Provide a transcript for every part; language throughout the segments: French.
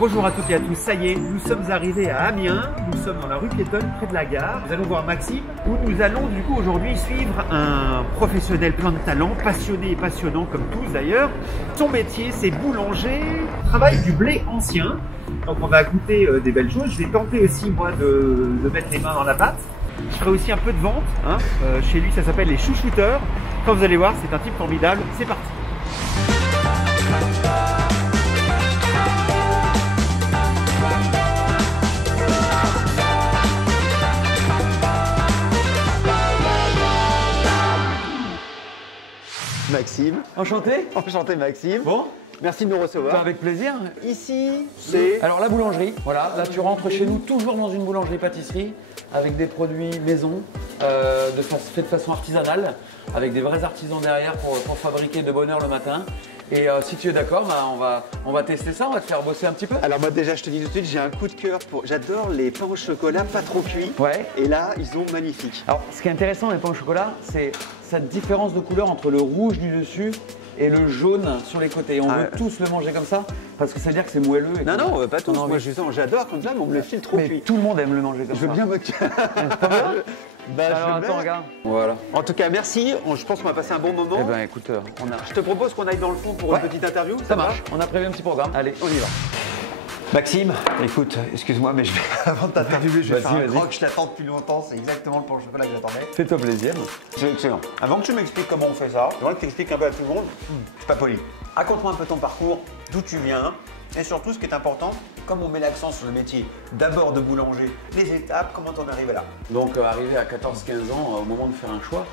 Bonjour à toutes et à tous, ça y est, nous sommes arrivés à Amiens, nous sommes dans la rue piétonne près de la gare. Nous allons voir Maxime, où nous allons du coup aujourd'hui suivre un professionnel plein de talent, passionné et passionnant comme tous d'ailleurs. Son métier c'est boulanger, travaille du blé ancien, donc on va goûter des belles choses. Je vais tenter aussi moi de mettre les mains dans la pâte. Je ferai aussi un peu de vente, hein. Chez lui ça s'appelle les chouchouteurs. Quand vous allez voir, c'est un type formidable, c'est parti. Maxime. Enchanté. Enchanté Maxime. Bon, merci de nous recevoir. avec plaisir. Ici, c'est... Alors la boulangerie, voilà, là tu rentres chez nous toujours dans une boulangerie-pâtisserie avec des produits maison, faits de façon artisanale, avec des vrais artisans derrière pour fabriquer de bonne heure le matin. Et si tu es d'accord, bah, on va tester ça, on va te faire bosser un petit peu. Alors moi déjà, je te dis tout de suite, j'ai un coup de cœur pour... J'adore les pains au chocolat pas trop cuits. Ouais. Et là, ils sont magnifiques. Alors ce qui est intéressant dans les pains au chocolat, c'est cette différence de couleur entre le rouge du dessus et le jaune sur les côtés. Et on veut tous le manger comme ça parce que ça veut dire que c'est moelleux. Et Non, pas tous. Moi, justement, j'adore comme ça, mais on me le file trop mais cuit. tout le monde aime le manger comme Je ça. veux bien me... Alors attends, regarde. Voilà. En tout cas, merci. Je pense qu'on va passer un bon moment. Eh ben écoute, Je te propose qu'on aille dans le fond pour une petite interview. Ça marche. On a prévu un petit programme. Allez, on y va. Maxime, écoute, excuse-moi, mais avant de t'interviewer, je vais faire un Vas-y. croc, je l'attends depuis longtemps, c'est exactement le pain au chocolat que j'attendais. Fais-toi plaisir. C'est excellent. Avant que tu m'expliques comment on fait ça, j'aimerais que tu expliques un peu à tout le monde, c'est pas poli. Raconte-moi un peu ton parcours, d'où tu viens, et surtout ce qui est important, comme on met l'accent sur le métier d'abord de boulanger, les étapes, comment t'en es arrivé là. Donc arrivé à 14-15 ans, au moment de faire un choix,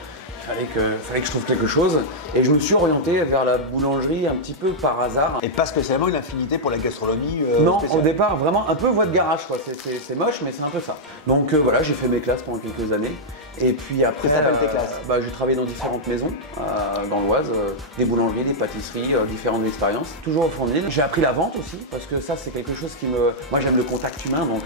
il fallait que je trouve quelque chose. Et je me suis orienté vers la boulangerie un petit peu par hasard. Et pas spécialement une affinité pour la gastronomie Non, spéciale. au départ, vraiment un peu voie de garage, quoi. C'est moche, mais c'est un peu ça. Donc voilà, j'ai fait mes classes pendant quelques années. Et puis après, Ça s'appelle tes classes? J'ai travaillé dans différentes maisons dans l'Oise, des boulangeries, des pâtisseries, différentes expériences, toujours au Fournil. J'ai appris la vente aussi, parce que ça, c'est quelque chose qui me... Moi, j'aime le contact humain, donc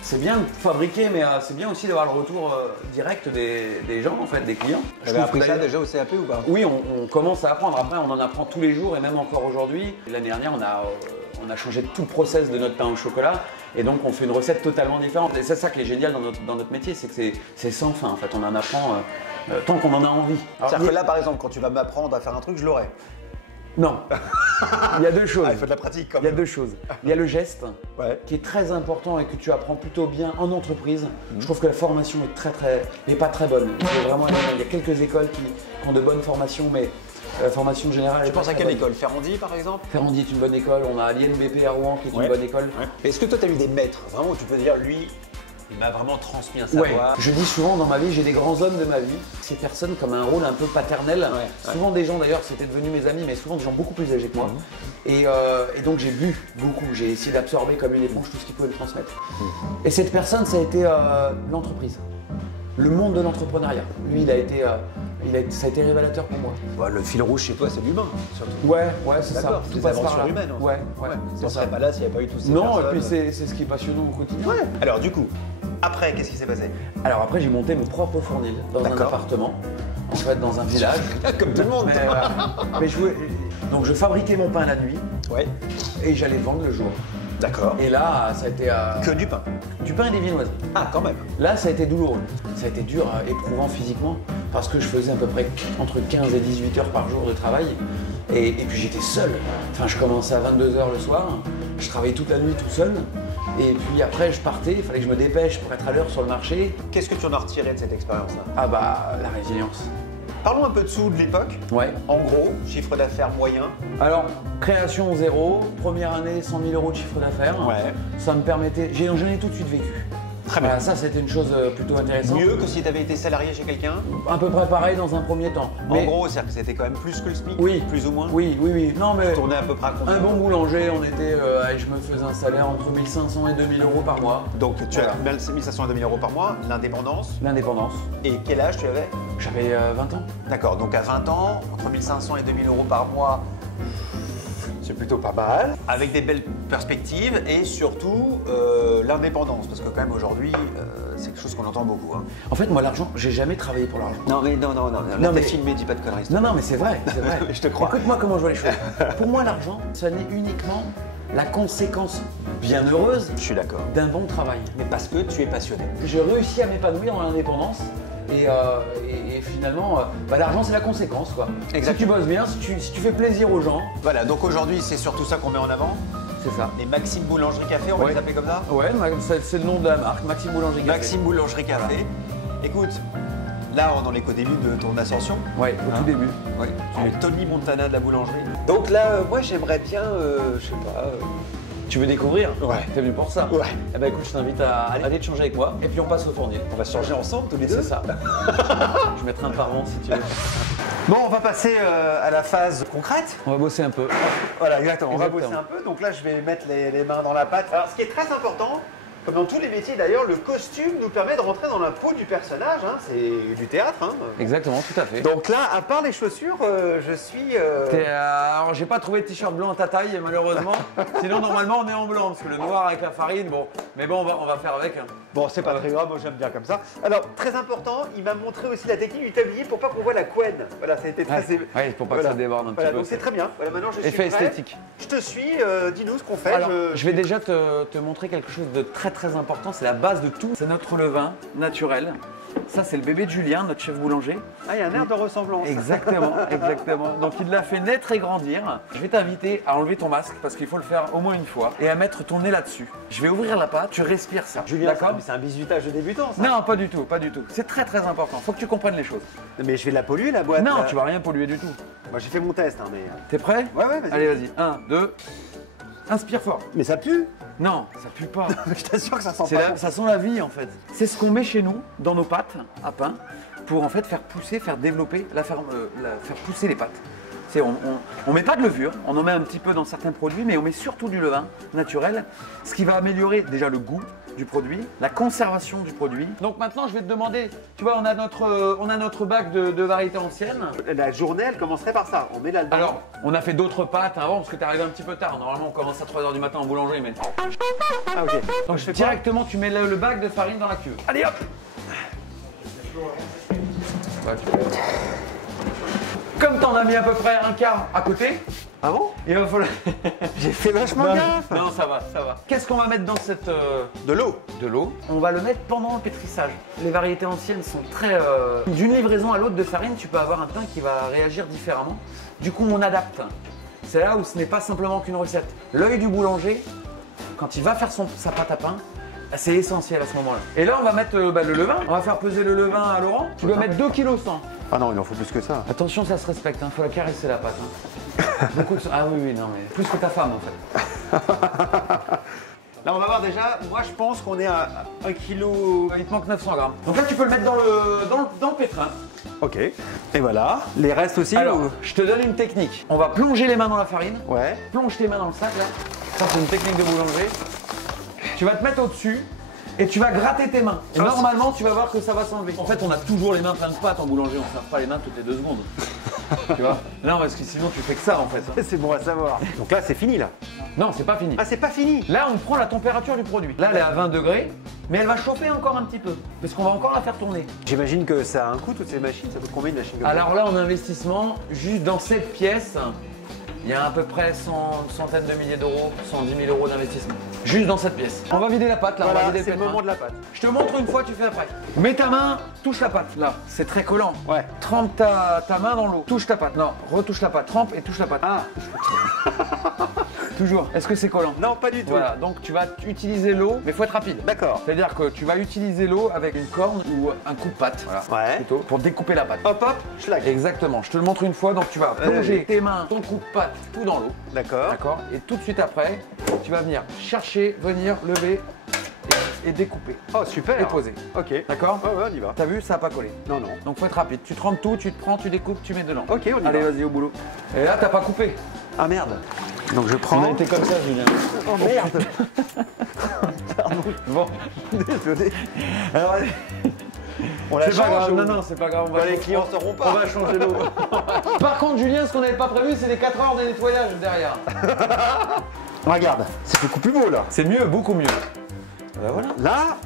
c'est bien de fabriquer, mais c'est bien aussi d'avoir le retour direct des gens, en fait, des clients. Tu avais appris ça déjà au CAP ou pas? Oui, on commence à apprendre. Après, on en apprend tous les jours et même encore aujourd'hui. L'année dernière, on a changé tout le process de notre pain au chocolat et donc on fait une recette totalement différente. Et c'est ça qui est génial dans notre métier, c'est que c'est sans fin. En fait, on en apprend tant qu'on en a envie. C'est-à-dire que là, par exemple, quand tu vas m'apprendre à faire un truc, je l'aurai. Non. Il y a deux choses. Il faut de la pratique quand Il y a même. deux choses. Il y a le geste Ouais. qui est très important et que tu apprends plutôt bien en entreprise. Je trouve que la formation n'est pas très bonne. Il y a quelques écoles qui ont de bonnes formations, mais la formation générale. Tu penses à quelle école? Ferrandi par exemple? Ferrandi est une bonne école. On a l'INBP à Rouen qui est une bonne école. Ouais. Est-ce que toi tu as eu des maîtres? Vraiment où tu peux dire lui, il m'a vraiment transmis un savoir. Je dis souvent dans ma vie, j'ai des grands hommes de ma vie. Ces personnes comme un rôle un peu paternel. Souvent des gens d'ailleurs, c'était devenu mes amis, mais souvent des gens beaucoup plus âgés que moi. Et donc j'ai bu beaucoup, j'ai essayé d'absorber comme une éponge tout ce qu'ils pouvaient me transmettre. Et cette personne, ça a été l'entreprise, le monde de l'entrepreneuriat. Lui, ça a été révélateur pour moi. Bah, le fil rouge chez toi, c'est l'humain surtout. Ouais, c'est ça. D'accord, c'est des aventures humaines. Ouais. On serait pas là s'il n'y avait pas eu tous ces Non, personnes. et puis c'est ce qui est passionnant au quotidien. Ouais. Alors du coup, après, qu'est-ce qui s'est passé? Alors après, j'ai monté mon propre fournil dans un appartement, en fait dans un village. Comme tout le monde. Donc je fabriquais mon pain la nuit Ouais. et j'allais le vendre le jour. D'accord. Et là, ça a été Que du pain. du pain et des viennoiseries. Ah, quand même. Là, ça a été douloureux. Ça a été dur, éprouvant physiquement, parce que je faisais à peu près entre 15 et 18 heures par jour de travail. Et puis j'étais seul. Enfin, je commençais à 22 h le soir. Je travaillais toute la nuit tout seul. Et puis après, je partais. Il fallait que je me dépêche pour être à l'heure sur le marché. Qu'est-ce que tu en as retiré de cette expérience-là? Ah bah, la résilience. Parlons un peu de sous de l'époque. Ouais. En gros, chiffre d'affaires moyen. Alors, création zéro, première année, 100 000 € de chiffre d'affaires. Ouais. Ça me permettait, j'en ai tout de suite vécu. Très bien. Voilà, ça, c'était une chose plutôt intéressante. Mieux que si tu avais été salarié chez quelqu'un. À peu près pareil dans un premier temps. En gros, c'est-à-dire que c'était quand même plus que le SMIC. Oui. Plus ou moins. Oui. Non, mais Tourner à peu près à combien? un bon boulanger, je me faisais un salaire entre 1500 et 2000 € par mois. Donc tu Voilà. as 1500 à 2000 € par mois, l'indépendance. L'indépendance. Et quel âge tu avais? J'avais 20 ans. D'accord, donc à 20 ans, entre 1500 et 2000 € par mois, c'est plutôt pas mal. Avec des belles perspectives et surtout l'indépendance. Parce que quand même aujourd'hui, c'est quelque chose qu'on entend beaucoup. Hein. En fait, moi, l'argent, j'ai jamais travaillé pour l'argent. Non, mais non. Là, Non, mais- t'es filmé, dis pas de conneries. Non, mais c'est vrai, c'est vrai. Je te crois. Écoute-moi comment je vois les choses. Pour moi, l'argent, ça n'est uniquement la conséquence bienheureuse Je suis d'accord. d'un bon travail. Mais parce que tu es passionné. J'ai réussi à m'épanouir dans l'indépendance et finalement, l'argent c'est la conséquence quoi. Exactement. Si tu bosses bien, si tu fais plaisir aux gens, Voilà, donc aujourd'hui, c'est surtout ça qu'on met en avant. c'est ça. Les Maxime Boulangerie Café, on va Ouais. les appeler comme ça. Ouais, c'est le nom de la marque, Maxime Boulangerie Café. Maxime Boulangerie Café. Écoute, là, on est dans les débuts de ton ascension. Ouais, au tout début. Ouais. Tu es Tony Montana de la boulangerie. Donc là, moi, j'aimerais bien, je sais pas. Tu veux découvrir? Ouais. T'es venu pour ça? Ouais. Eh ben écoute, je t'invite à aller te changer avec moi et puis on passe au fournier. On va se changer ensemble tous les deux. C'est ça. Je mettrai un parent si tu veux. Bon, on va passer à la phase concrète. On va bosser un peu. Voilà, exactement. On va Exactement. bosser un peu. Donc là, je vais mettre les mains dans la pâte. Alors, ce qui est très important, comme dans tous les métiers d'ailleurs, le costume nous permet de rentrer dans la peau du personnage. Hein. C'est du théâtre. Hein. Exactement, tout à fait. Donc là, à part les chaussures, je suis. Alors j'ai pas trouvé de t-shirt blanc à ta taille malheureusement. Sinon normalement on est en blanc parce que le noir avec la farine, bon. Mais bon on va faire avec. Hein. Bon, c'est pas très grave, moi j'aime bien comme ça. Alors, très important, il m'a montré aussi la technique du tablier pour pas qu'on voit la couenne. Voilà, ça a été très. Ouais, pour pas Voilà. que ça déborde un Voilà, petit peu. donc c'est très bien. Voilà, maintenant je suis Effet prêt. esthétique. Je te suis, dis-nous ce qu'on fait. Alors, je vais déjà te montrer quelque chose de très important, c'est la base de tout. C'est notre levain naturel. Ça c'est le bébé de Julien, notre chef boulanger. Ah, il y a un air de ressemblance. Exactement, exactement. Donc il l'a fait naître et grandir. Je vais t'inviter à enlever ton masque parce qu'il faut le faire au moins une fois et à mettre ton nez là-dessus. Je vais ouvrir la pâte, tu respires ça. Julien, d'accord? c'est un bisutage de débutant, ça. Non, pas du tout, pas du tout. C'est très important. Faut que tu comprennes les choses. Mais je vais la polluer, la boîte. Non, là. tu vas rien polluer du tout. Moi, j'ai fait mon test, hein, mais. T'es prêt? Ouais, ouais, vas-y. Allez, vas-y. 1, 2. Inspire fort. Mais ça pue. Non, ça pue pas. Je t'assure que ça sent C'est pas. la- ça sent la vie en fait. C'est ce qu'on met chez nous dans nos pâtes à pain pour en fait faire pousser, faire développer, faire pousser les pâtes. On met pas de levure, on en met un petit peu dans certains produits, mais on met surtout du levain naturel, ce qui va améliorer déjà le goût du produit, la conservation du produit. Donc maintenant je vais te demander, tu vois on a notre bac de variétés anciennes. La journée, elle commencerait par ça. On met là-dedans. Alors, on a fait d'autres pâtes avant parce que t'es arrivé un petit peu tard. Normalement, on commence à 3h du matin en boulangerie, mais. Ah, ok. Donc, je fais directement, tu mets le bac de farine dans la cuve. Allez hop! Ouais, tu peux. Comme t'en as mis à peu près un quart à côté, Ah bon? il va falloir. J'ai fait vachement gaffe. Non, ça va, ça va. Qu'est-ce qu'on va mettre dans cette. De l'eau. De l'eau. On va le mettre pendant le pétrissage. Les variétés anciennes sont très. D'une livraison à l'autre de farine, tu peux avoir un pain qui va réagir différemment. Du coup, on adapte. C'est là où ce n'est pas simplement qu'une recette. L'œil du boulanger, quand il va faire sa pâte à pain, c'est essentiel à ce moment-là. Et là, on va mettre le levain. On va faire peser le levain à Laurent. Tu dois mettre 2 kg 100. Ah non, il en faut plus que ça. Attention, ça se respecte. Faut la caresser la pâte. Beaucoup de... Ah oui, non, mais plus que ta femme en fait. Là, on va voir déjà. Moi, je pense qu'on est à 1 kg. Il te manque 900 grammes. Donc là, tu peux le mettre dans le pétrin. Ok. Et voilà. Les restes aussi. Alors, ou- je te donne une technique. On va plonger les mains dans la farine. Ouais. Plonge tes mains dans le sac là. Ça, c'est une technique de boulanger. Tu vas te mettre au-dessus et tu vas gratter tes mains. Et Ah, normalement, tu vas voir que ça va s'enlever. En fait, on a toujours les mains pleines de pâtes en boulanger. On ne se lave pas les mains toutes les 2 secondes. Tu vois? Non, parce que sinon, tu fais que ça en fait. C'est bon à savoir. Donc là, c'est fini là. Non, c'est pas fini. Ah, c'est pas fini. Là, on prend la température du produit. Là, elle est à 20 degrés, mais elle va chauffer encore un petit peu. Parce qu'on va encore la faire tourner. J'imagine que ça a un coût, toutes ces machines. Ça coûte combien une machine comme ça? Alors là, en investissement, juste dans cette pièce, il y a à peu près centaines de milliers d'euros, 110 000 euros d'investissement. Juste dans cette pièce. On va vider la pâte là, on va Voilà, vider c'est le pétrin. moment de la pâte. Je te montre une fois, tu fais après. Mets ta main, touche la pâte. Là, c'est très collant. Ouais. Trempe ta main dans l'eau. Touche ta pâte. Non, retouche la pâte. Trempe et touche la pâte. Ah. Toujours. Est-ce que c'est collant? Non, pas du tout. Voilà, donc tu vas utiliser l'eau, mais il faut être rapide. D'accord. C'est-à-dire que tu vas utiliser l'eau avec une corne ou un coup de pâte, voilà, Ouais. plutôt, pour découper la pâte. Hop, hop, schlag. Exactement, je te le montre une fois, donc tu vas plonger tes mains, ton coup de pâte, tout dans l'eau, D'accord. d'accord? Et tout de suite après, tu vas venir chercher, venir lever et découper, Oh, super. et poser, Ok. d'accord? Ouais, ouais, on y va. T'as vu, ça n'a pas collé. Non, non. Donc faut être rapide, tu trempes tout, tu te prends, tu découpes, tu mets dedans. Ok, on y Allez, va. vas-y, au boulot. Et là, t'as pas coupé. Ah merde. Donc je prends. On a été comme ça, Julien. Oh merde. Bon, Désolé. alors, On la c'est pas grave, change. non, non, c'est pas grave. On Bah, les clients sauront pas. On va changer l'eau. Par contre, Julien, ce qu'on n'avait pas prévu, c'est les 4 heures de nettoyage derrière. Regarde, c'est beaucoup plus beau là. C'est mieux, beaucoup mieux. Ben voilà. Là,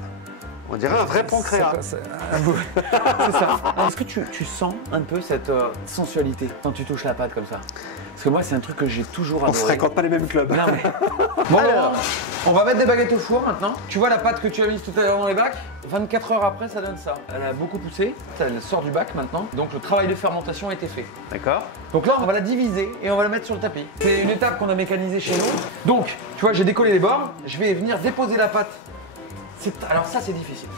on dirait un vrai pancréas. C'est ça. Est-ce que tu sens un peu cette sensualité quand tu touches la pâte comme ça? Parce que moi, c'est un truc que j'ai toujours On adoré. fréquente pas les mêmes clubs. Non, mais... Bon, alors, on va mettre des baguettes au four maintenant. Tu vois la pâte que tu as mise tout à l'heure dans les bacs? 24 heures après, ça donne ça. Elle a beaucoup poussé, elle sort du bac maintenant. Donc le travail de fermentation a été fait. D'accord. Donc là, on va la diviser et on va la mettre sur le tapis. C'est une étape qu'on a mécanisée chez nous. Donc, tu vois, j'ai décollé les bords. Je vais venir déposer la pâte. Alors ça, c'est difficile.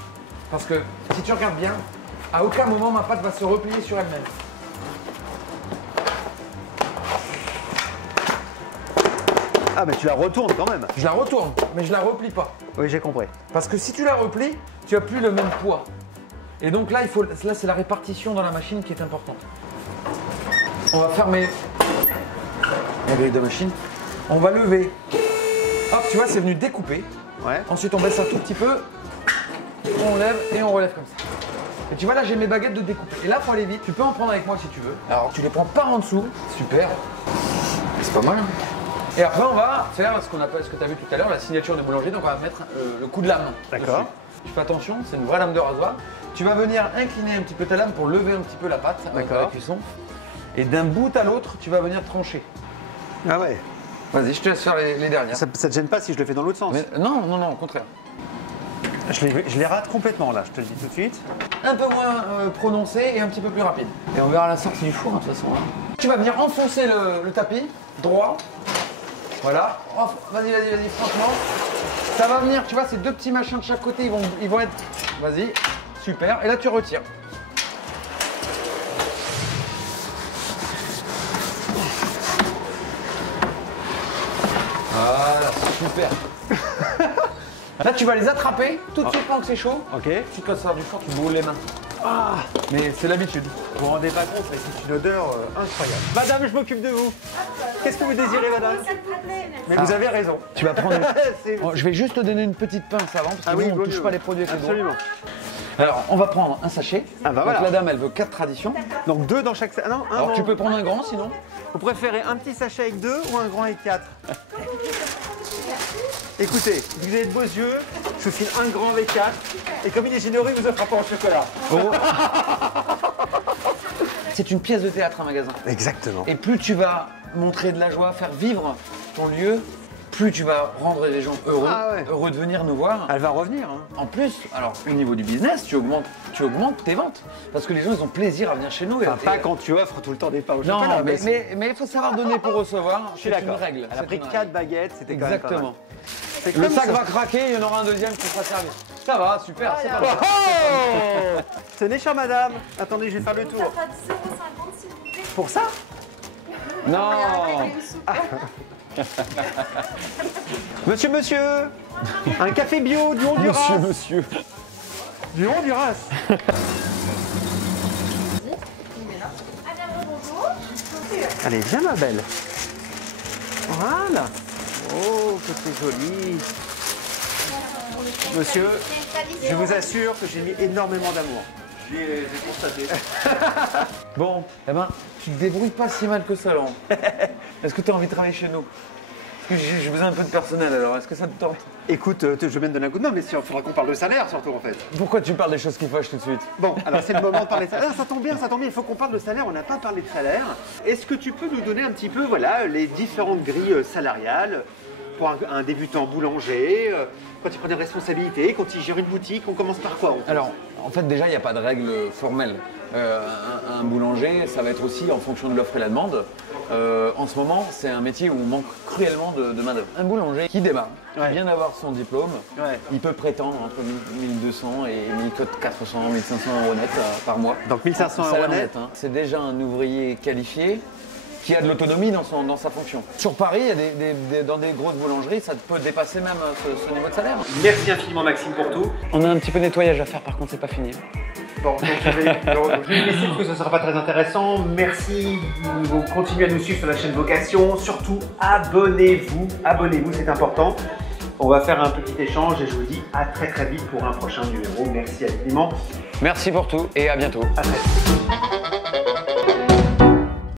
Parce que si tu regardes bien, à aucun moment ma pâte va se replier sur elle-même. Ah, mais tu la retournes quand même. Je la retourne, mais je la replie pas. Oui, j'ai compris. Parce que si tu la replies, tu as plus le même poids. Et donc là, là c'est la répartition dans la machine qui est importante. On va fermer la grille de machine. On va lever. Hop, tu vois, c'est venu découper. Ouais. Ensuite, on baisse un tout petit peu. On lève et on relève comme ça. Et tu vois, là, j'ai mes baguettes de découpe. Et là, il faut aller vite. Tu peux en prendre avec moi si tu veux. Alors, tu les prends par en dessous. Super. C'est pas mal. Et après, on va faire ce qu'on appelle, ce que tu as vu tout à l'heure, la signature de boulanger. Donc, on va mettre le coup de lame. D'accord. Tu fais attention, c'est une vraie lame de rasoir. Tu vas venir incliner un petit peu ta lame pour lever un petit peu la pâte avec la cuisson. Et d'un bout à l'autre, tu vas venir trancher. Ah ouais. Vas-y, je te laisse faire les dernières. Ça te gêne pas si je le fais dans l'autre sens? Mais, non, non, non, au contraire. Je les rate complètement là, je te le dis tout de suite. Un peu moins prononcé et un petit peu plus rapide. Et on verra la sortie du four, hein, de toute façon. Tu vas venir enfoncer le tapis, droit. Voilà. Vas-y, vas-y, vas-y, franchement. Ça va venir, tu vois, ces deux petits machins de chaque côté, ils vont être... Vas-y, super. Et là, tu retires. Voilà, super. Là, tu vas les attraper tout de suite pendant que c'est chaud. Ok. Ensuite, quand ça sort du four, tu brûles les mains. Ah, mais c'est l'habitude. Vous vous rendez pas compte, mais c'est une odeur incroyable. Madame, je m'occupe de vous. Qu'est-ce que vous désirez, madame? Mais vous avez raison. Tu vas prendre. C'est- Oh, je vais juste te donner une petite pince avant parce que nous, on ne touche pas les produits avec les doigts. Absolument. Alors, on va prendre un sachet. Ah bah Donc, voilà. la dame, elle veut 4 traditions. Donc 2 dans chaque... Ah non, un Alors, dans- tu peux prendre un grand sinon. Vous préférez un petit sachet avec 2 ou un grand avec 4? Écoutez, vous avez de beaux yeux, je vous file un grand avec 4. Et comme il est généreux, il vous offre un pain au chocolat. C'est une pièce de théâtre, un magasin. Exactement. Et plus tu vas montrer de la joie, faire vivre ton lieu, plus tu vas rendre les gens heureux, Ah ouais. heureux de venir nous voir. Elle va revenir. Hein. En plus, alors au niveau du business, tu augmentes tes ventes. Parce que les gens, ils ont plaisir à venir chez nous. Enfin, pas quand tu offres tout le temps des pains au Non, chocolat. mais il faut savoir donner pour recevoir. je suis C'est une d'accord. règle. Elle a c'est pris une 4 règle. baguettes, c'était quand même pas mal. Exactement. C'est Le comme sac ça. va craquer, il y en aura un deuxième qui sera servi. Ça va, super, c'est pas mal. Oh Tenez, chère madame. Attendez, je vais faire le tour. Ça fera 0,50 s'il vous plaît. Pour ça? Non. Monsieur, un café bio du Honduras. Monsieur. Du Honduras. À bientôt, bonjour. Allez, viens ma belle. Voilà. Oh, que c'est joli. Monsieur, je vous assure que j'ai mis énormément d'amour. J'ai constaté. Bon, eh ben, tu te débrouilles pas si mal que ça, Laurent. Est-ce que tu as envie de travailler chez nous? Parce que j'ai besoin un peu de personnel, alors est-ce que ça te tente? Écoute, je viens de donner un coup de main, mais il faudra qu'on parle de salaire surtout en fait. Pourquoi tu parles des choses qui fâchent tout de suite? Bon, alors c'est le moment de parler de salaire. Ah, ça tombe bien, il faut qu'on parle de salaire, on n'a pas parlé de salaire. Est-ce que tu peux nous donner un petit peu voilà, les différentes grilles salariales pour un débutant boulanger, quand il prend des responsabilités, quand il gère une boutique, on commence par quoi en fait? Alors, en fait, déjà, il n'y a pas de règle formelle. Un boulanger, ça va être aussi en fonction de l'offre et la demande. En ce moment, c'est un métier où on manque cruellement de main-d'œuvre. Un boulanger qui démarre, qui vient d'avoir son diplôme, il peut prétendre entre 1200 et 1400, 1500 euros net par mois. Donc 1500 euros Salaire net. hein. C'est déjà un ouvrier qualifié qui a de l'autonomie dans sa fonction. Sur Paris, il y a dans des grosses boulangeries, ça peut dépasser même ce niveau de salaire. Merci infiniment Maxime pour tout. On a un petit peu de nettoyage à faire, par contre, c'est pas fini. Bon, donc je vais laisser parce que ce ne sera pas très intéressant. Merci, vous continuez à nous suivre sur la chaîne Vocation. Surtout, abonnez-vous, c'est important. On va faire un petit échange et je vous dis à très très vite pour un prochain numéro. Merci infiniment. Merci pour tout et à bientôt. À très vite.